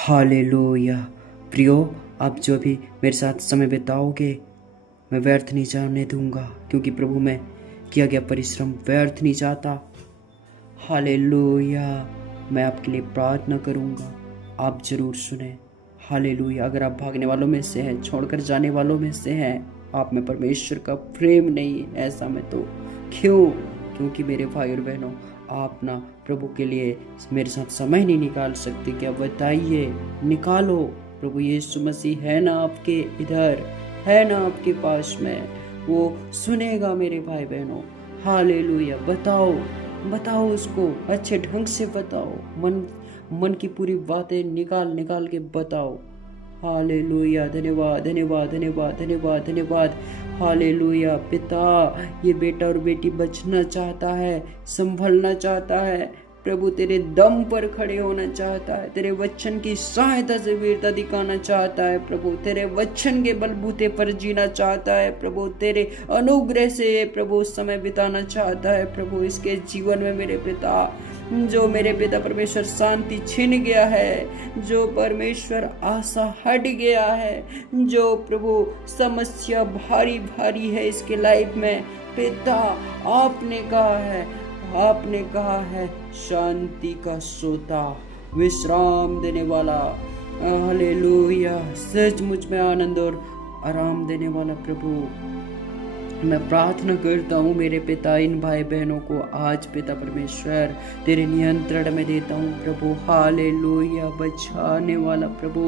Hallelujah. प्रियो, आप जो भी मेरे साथ समय बिताओगे मैं व्यर्थ नहीं जाने दूंगा, क्योंकि प्रभु मैं किया गया परिश्रम व्यर्थ नहीं जाता। हालेलुया। मैं आपके लिए प्रार्थना करूंगा, आप जरूर सुने। हालेलुया। अगर आप भागने वालों में से हैं, छोड़कर जाने वालों में से हैं, आप में परमेश्वर का प्रेम नहीं है, ऐसा में तो क्यों? क्योंकि मेरे भाई और बहनों, आप ना प्रभु के लिए मेरे साथ समय नहीं निकाल सकते क्या? बताइए, निकालो। प्रभु यीशु मसीह है ना आपके इधर, है ना आपके पास में, वो सुनेगा मेरे भाई बहनों। हालेलुया। बताओ, बताओ उसको, अच्छे ढंग से बताओ, मन मन की पूरी बातें निकाल निकाल के बताओ। हालेलुया। धन्यवाद, धन्यवाद, धन्यवाद, धन्यवाद, धन्यवाद। हालेलुया। पिता, ये बेटा और बेटी बचना चाहता है, संभलना चाहता है, प्रभु तेरे दम पर खड़े होना चाहता है, तेरे वचन की सहायता से वीरता दिखाना चाहता है, प्रभु तेरे वचन के बलबूते पर जीना चाहता है, प्रभु तेरे अनुग्रह से प्रभु समय बिताना चाहता है। प्रभु इसके जीवन में मेरे पिता, जो मेरे पिता परमेश्वर शांति छिन गया है, जो परमेश्वर आशा हट गया है, जो प्रभु समस्या भारी भारी है इसके लाइफ में, पिता आपने कहा है, आपने कहा है शांति का सोता, विश्राम देने वाला। हालेलुया। सचमुच में आनंद और आराम देने वाला प्रभु, मैं प्रार्थना करता हूँ मेरे पिता, इन भाई बहनों को आज पिता परमेश्वर तेरे नियंत्रण में देता हूँ प्रभु। हालेलुया। बचाने वाला प्रभु,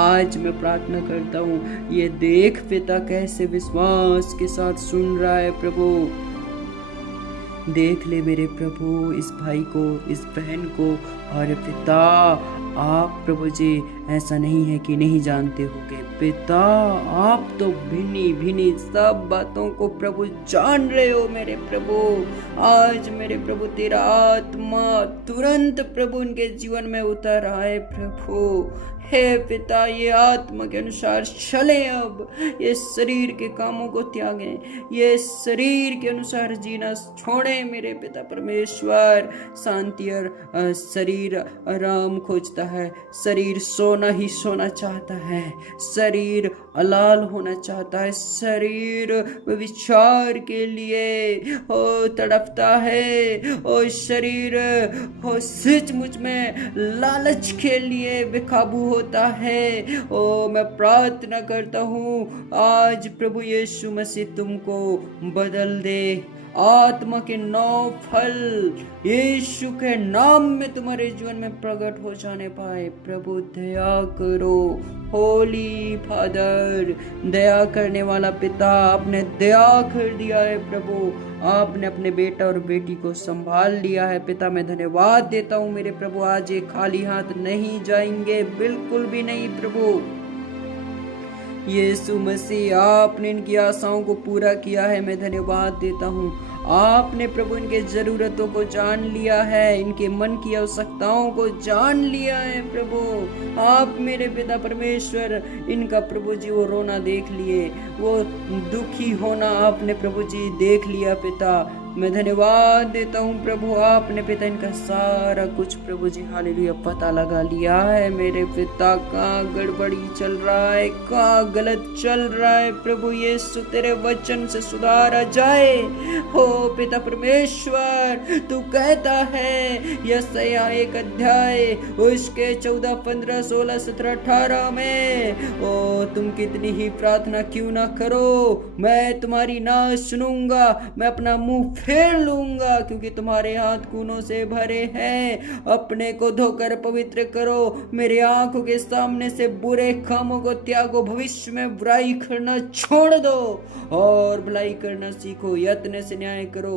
आज मैं प्रार्थना करता हूँ, ये देख पिता कैसे विश्वास के साथ सुन रहा है प्रभु। देख ले मेरे प्रभु इस भाई को, इस बहन को। और पिता आप प्रभु जी ऐसा नहीं है कि नहीं जानते होगे, पिता आप तो भिन्नी भिन्नी सब बातों को प्रभु जान रहे हो मेरे प्रभु। आज मेरे प्रभु तेरा आत्मा तुरंत प्रभु उनके जीवन में उतर आए प्रभु। हे पिता, ये आत्मा के अनुसार चले, अब ये शरीर के कामों को त्यागें, ये शरीर के अनुसार जीना छोड़े मेरे पिता परमेश्वर। शांति और शरीर आराम खोजता है, शरीर सोना ही सोना चाहता है, शरीर अलाल होना चाहता है, शरीर विचार के लिए हो तड़पता है, और शरीर हो सचमुच में लालच के बेकाबू बेकाबू होता है। ओ मैं प्रार्थना करता हूँ आज प्रभु यीशु मसीह तुमको बदल दे, आत्मा के 9 फल यीशु के नाम में तुम्हारे जीवन में प्रकट हो जाने पाए। प्रभु दया करो, होली फादर, दया करने वाला पिता, आपने दया कर दिया है प्रभु, आपने अपने बेटा और बेटी को संभाल लिया है पिता। मैं धन्यवाद देता हूँ मेरे प्रभु, आज ये खाली हाथ नहीं जाएंगे, बिल्कुल भी नहीं प्रभु। यीशु मसीह आपने इनकी आशाओं को पूरा किया है, मैं धन्यवाद देता हूँ। आपने प्रभु इनके जरूरतों को जान लिया है, इनके मन की आवश्यकताओं को जान लिया है प्रभु। आप मेरे पिता परमेश्वर इनका प्रभु जी वो रोना देख लिए, वो दुखी होना आपने प्रभु जी देख लिया पिता। मैं धन्यवाद देता हूँ प्रभु, आपने पिता इनका सारा कुछ प्रभु जी हालेलुया पता लगा लिया है मेरे पिता। कहाँ गड़बड़ी चल रहा है, कहाँ गलत चल रहा है प्रभु यीशु, तेरे वचन से सुधार आ जाए। हो पिता परमेश्वर, तू कहता है यशायाह 1 अध्याय उसके 14, 15, 16, 17, 18 में, ओ तुम कितनी ही प्रार्थना क्यों ना करो, मैं तुम्हारी ना सुनूंगा, मैं अपना मुंह फेर लूंगा, क्योंकि तुम्हारे हाथ खूनों से भरे हैं। अपने को धोकर पवित्र करो, मेरे आंखों के सामने से बुरे कामों को त्यागो, भविष्य में बुराई करना छोड़ दो और भलाई करना सीखो, यत्न से न्याय करो,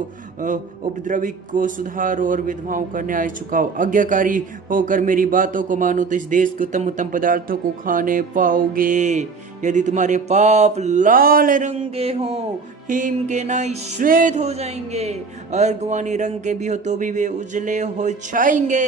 उपद्रविक को सुधारो और विधवाओं का न्याय चुकाओ। आज्ञाकारी होकर मेरी बातों को मानो तो इस देश के उत्तम उत्तम पदार्थों को खाने पाओगे। यदि तुम्हारे पाप लाल रंग के हो, हिम के नाई श्वेत हो जाएंगे, अर्गवानी रंग के भी हो तो भी वे उजले हो जाएंगे।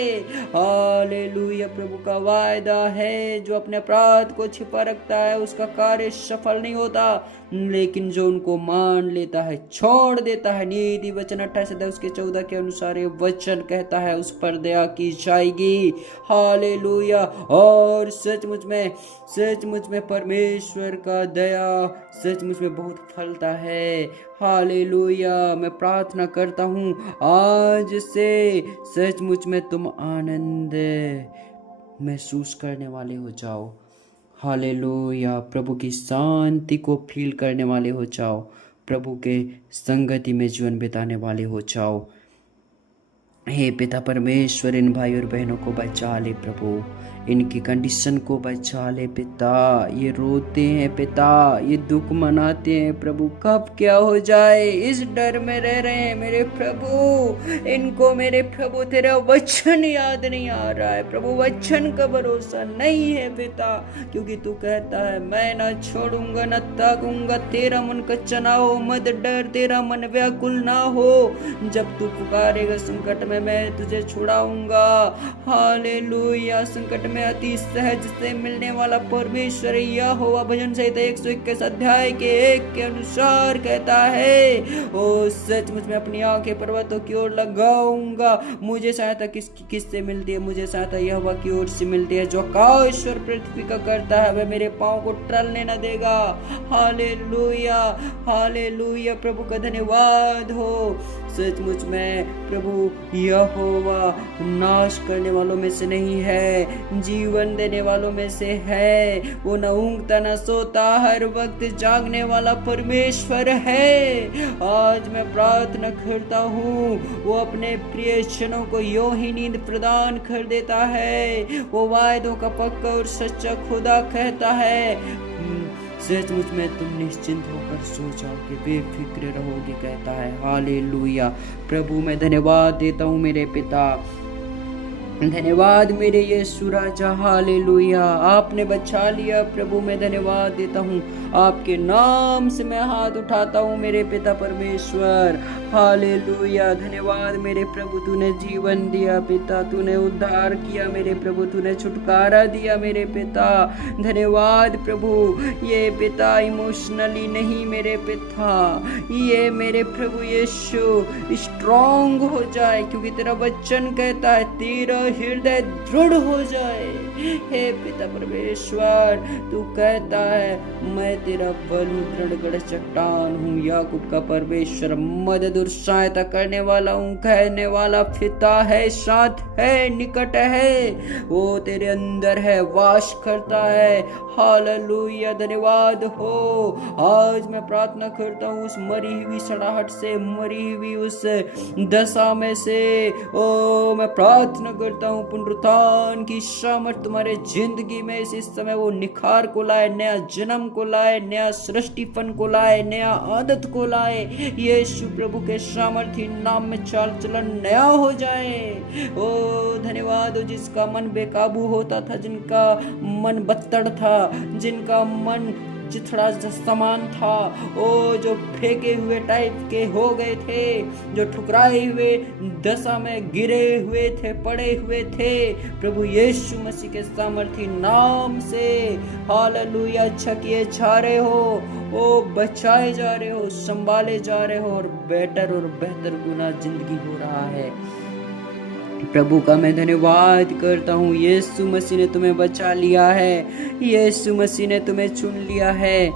हालेलुया। प्रभु का वायदा है, जो अपने अपराध को छिपा रखता है उसका कार्य सफल नहीं होता, लेकिन जो उनको मान लेता है छोड़ देता है। नीति वचन 28 अध्याय उसके 14 के अनुसार ये वचन कहता है उस पर दया की जाएगी। हालेलुया। और सचमुच में परमेश्वर का दया सचमुच में बहुत फलता है। हालेलुया। मैं प्रार्थना करता हूँ आज से सचमुच में तुम आनंद महसूस करने वाले हो जाओ। हालेलुया। प्रभु की शांति को फील करने वाले हो जाओ। प्रभु के संगति में जीवन बिताने वाले हो जाओ। हे पिता परमेश्वर, इन भाई और बहनों को बचा ले प्रभु, इनकी कंडीशन को बचा ले पिता। ये रोते हैं पिता, ये दुख मनाते हैं प्रभु, कब क्या हो जाए इस डर में रह रहे हैं मेरे प्रभु। इनको मेरे प्रभु तेरा वचन याद नहीं आ रहा है प्रभु, वचन का भरोसा नहीं है पिता, क्योंकि तू कहता है मैं ना छोड़ूंगा न त्यागूंगा, तेरा मन कच्चा ना हो, मत डर, तेरा मन व्याकुल ना हो। जब तू पुकारेगा संकट में मैं तुझे छुड़ाऊंगा। हालेलुया। संकट में अति सहज से मिलने वाला परमेश्वर यहोवा भजन संहिता 121 अध्याय के 1 के अनुसार कहता है ओ सचमुच में अपनी आंखें पर्वतों की ओर लगाऊंगा। मुझे सहायता किससे मिलती है? मुझे सहायता यहोवा की ओर से मिलती है, जो आकाश और पृथ्वी का करता है, वह मेरे पांव को टलने न देगा। हालेलुया। हालेलुया। प्रभु का धन्यवाद हो। सचमुच में प्रभु यहोवा नाश करने वालों में से नहीं है, जीवन देने वालों में से है। वो न ऊँघता न सोता, हर वक्त जागने वाला परमेश्वर है। आज मैं प्रार्थना करता हूँ वो अपने प्रिय जनों को यूं ही नींद प्रदान कर देता है। वो वायदों का पक्का और सच्चा खुदा कहता है सचमुच में तुम निश्चिंत होकर सो जाओगे, बेफिक्र रहोगे कहता है। हालेलुया। प्रभु मैं धन्यवाद देता हूँ मेरे पिता, धन्यवाद मेरे यीशु राजा। हालेलुया। आपने बचा लिया प्रभु, मैं धन्यवाद देता हूँ। आपके नाम से मैं हाथ उठाता हूँ मेरे पिता परमेश्वर। हालेलुया। धन्यवाद मेरे प्रभु, तूने जीवन दिया पिता, तूने उद्धार किया मेरे प्रभु, तूने छुटकारा दिया मेरे पिता। धन्यवाद प्रभु। ये पिता इमोशनली नहीं मेरे पिता, ये मेरे प्रभु यीशु स्ट्रॉन्ग हो जाए, क्योंकि तेरा वचन कहता है तेरा हृदय दृढ़ हो जाए। हे पिता परमेश्वर, तू कहता है मैं तेरा बल हूँ, दृढ़ गढ़ चट्टान हूँ, याकूब का परमेश्वर, मदद और सहायता करने वाला हूँ, कहने वाला पिता है, साथ है, निकट है, वो तेरे अंदर है, वास करता है। हालेलुया। धन्यवाद हो। आज मैं प्रार्थना करता हूँ उस मरी हुई सड़ाहट से, मरी हुई उस दशा में से ओ मैं प्रार्थना करता हूँ पुनरुत्थान की सामर्थ तुम्हारे जिंदगी में इस समय वो निखार को लाए, नया जन्म को लाए, नया सृष्टिपन को लाए, नया आदत को लाए। यीशु प्रभु के सामर्थी नाम में चाल चलन नया हो जाए। ओ धन्यवाद हो। जिसका मन बेकाबू होता था, जिनका मन बत्तड़ था, जिनका मन चिथड़ा समान था, ओ जो फेंके हुए टाइप के हो गए थे, जो ठुकराए हुए दशा में गिरे हुए थे, पड़े हुए थे, प्रभु यीशु मसीह के सामर्थी नाम से हालेलुया अच्छा किए जा रहे हो, ओ बचाए जा रहे हो, संभाले जा रहे हो, और बेटर और बेहतर गुना जिंदगी हो रहा है। प्रभु का मैं धन्यवाद करता हूँ। यीशु मसीह ने तुम्हें बचा लिया है, यीशु मसीह ने तुम्हें चुन लिया है,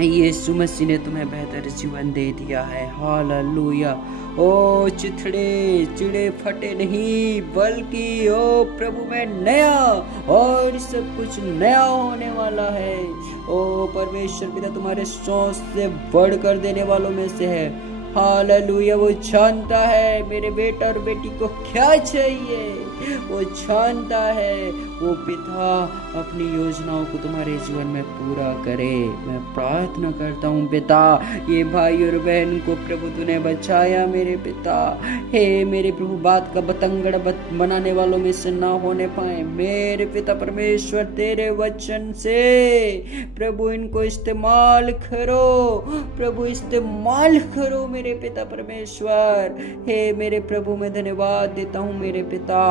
यीशु मसीह ने तुम्हें बेहतर जीवन दे दिया है। हालेलुया। ओ चिड़े फटे नहीं, बल्कि ओ प्रभु में नया और सब कुछ नया होने वाला है। ओ परमेश्वर पिता तुम्हारे सोच से बढ़कर देने वालों में से है। हालेलुया। वो जानता है मेरे बेटा और बेटी को क्या चाहिए, वो जानता है। वो पिता अपनी योजनाओं को तुम्हारे जीवन में पूरा करे। मैं प्रार्थना करता हूँ पिता, ये भाई और बहन को प्रभु तूने बचाया मेरे पिता। हे मेरे प्रभु, बात का बतंगड़ बनाने वालों में से ना होने पाए मेरे पिता परमेश्वर। तेरे वचन से प्रभु इनको इस्तेमाल करो, प्रभु इस्तेमाल करो मेरे पिता परमेश्वर। हे मेरे प्रभु, मैं धन्यवाद देता हूँ मेरे पिता।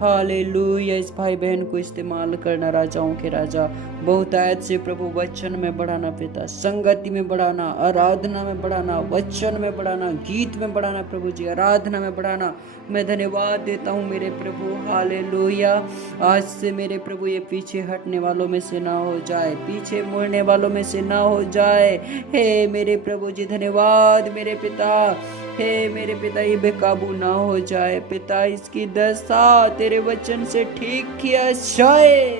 हालेलुया। इस भाई बहन को इस्तेमाल करना राजाओं के राजा, बहुतायत से प्रभु वचन में बढ़ाना पिता, संगति में बढ़ाना, आराधना में बढ़ाना, वचन में बढ़ाना, गीत में बढ़ाना प्रभु जी, आराधना में बढ़ाना। मैं धन्यवाद देता हूँ मेरे प्रभु। हालेलुया। आज से मेरे प्रभु ये पीछे हटने वालों में से ना हो जाए, पीछे मुड़ने वालों में से ना हो जाए। हे मेरे प्रभु जी धन्यवाद मेरे पिता। हे मेरे पिता ये बेकाबू ना हो जाए पिता, इसकी दशा तेरे वचन से ठीक किया जाए।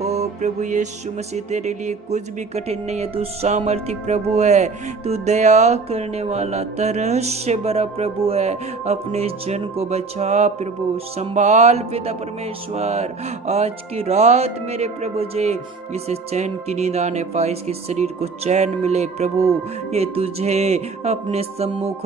ओ प्रभु यीशु मसीह तेरे लिए कुछ भी कठिन नहीं है, तू सामर्थी प्रभु है, तू दया करने वाला तरह से बड़ा प्रभु है। अपने जन को बचा प्रभु, संभाल पिता परमेश्वर। आज की रात मेरे प्रभु जी इसे चैन की नींद आने पाए, इसके शरीर को चैन मिले प्रभु, ये तुझे अपने सम्मुख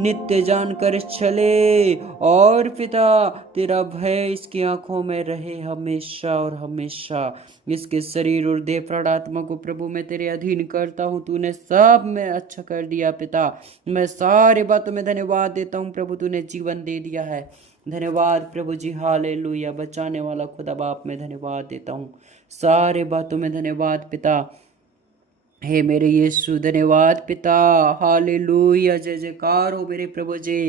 नित्य जानकर चले। और पिता तेरा भय इसकी आंखों में रहे हमेशा और हमेशा। इसके शरीर और देह प्राणात्मा को प्रभु मैं तेरे अधीन करता हूँ, तूने सब में अच्छा कर दिया पिता। मैं सारी बातों में धन्यवाद देता हूँ प्रभु, तूने जीवन दे दिया है। धन्यवाद प्रभु जी। हालेलुया। बचाने वाला खुदा बाप मैं धन्यवाद देता हूँ, सारे बातों में धन्यवाद पिता। हे मेरे यीशु धन्यवाद पिता। हालेलुया। जय जयकार हो मेरे प्रभु जी।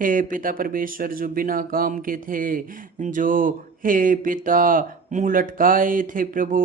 हे पिता परमेश्वर जो बिना काम के थे, जो हे पिता मुंह लटकाए थे प्रभु,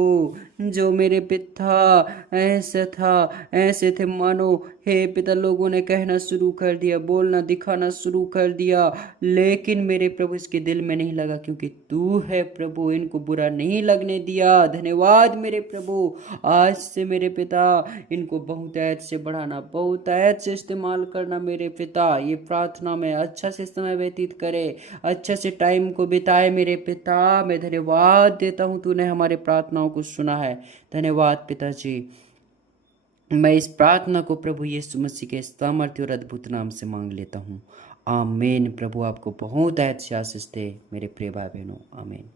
जो मेरे पिता ऐसे थे मानो हे पिता लोगों ने कहना शुरू कर दिया, बोलना दिखाना शुरू कर दिया, लेकिन मेरे प्रभु इसके दिल में नहीं लगा, क्योंकि तू है प्रभु, इनको बुरा नहीं लगने दिया। धन्यवाद मेरे प्रभु। आज से मेरे पिता इनको बहुतायत से बढ़ाना, बहुतायत से इस्तेमाल करना मेरे पिता। ये प्रार्थना में अच्छा से समय व्यतीत करे, अच्छा से टाइम को बिताए मेरे पिता। मैं धन्यवाद देता हूँ, तूने हमारे प्रार्थनाओं को सुना है। धन्यवाद पिताजी। मैं इस प्रार्थना को प्रभु यीशु मसीह के सामर्थ्य और अद्भुत नाम से मांग लेता हूँ। आमीन। प्रभु आपको बहुत आशीष दे मेरे प्रिय भाई बहनों। आमीन।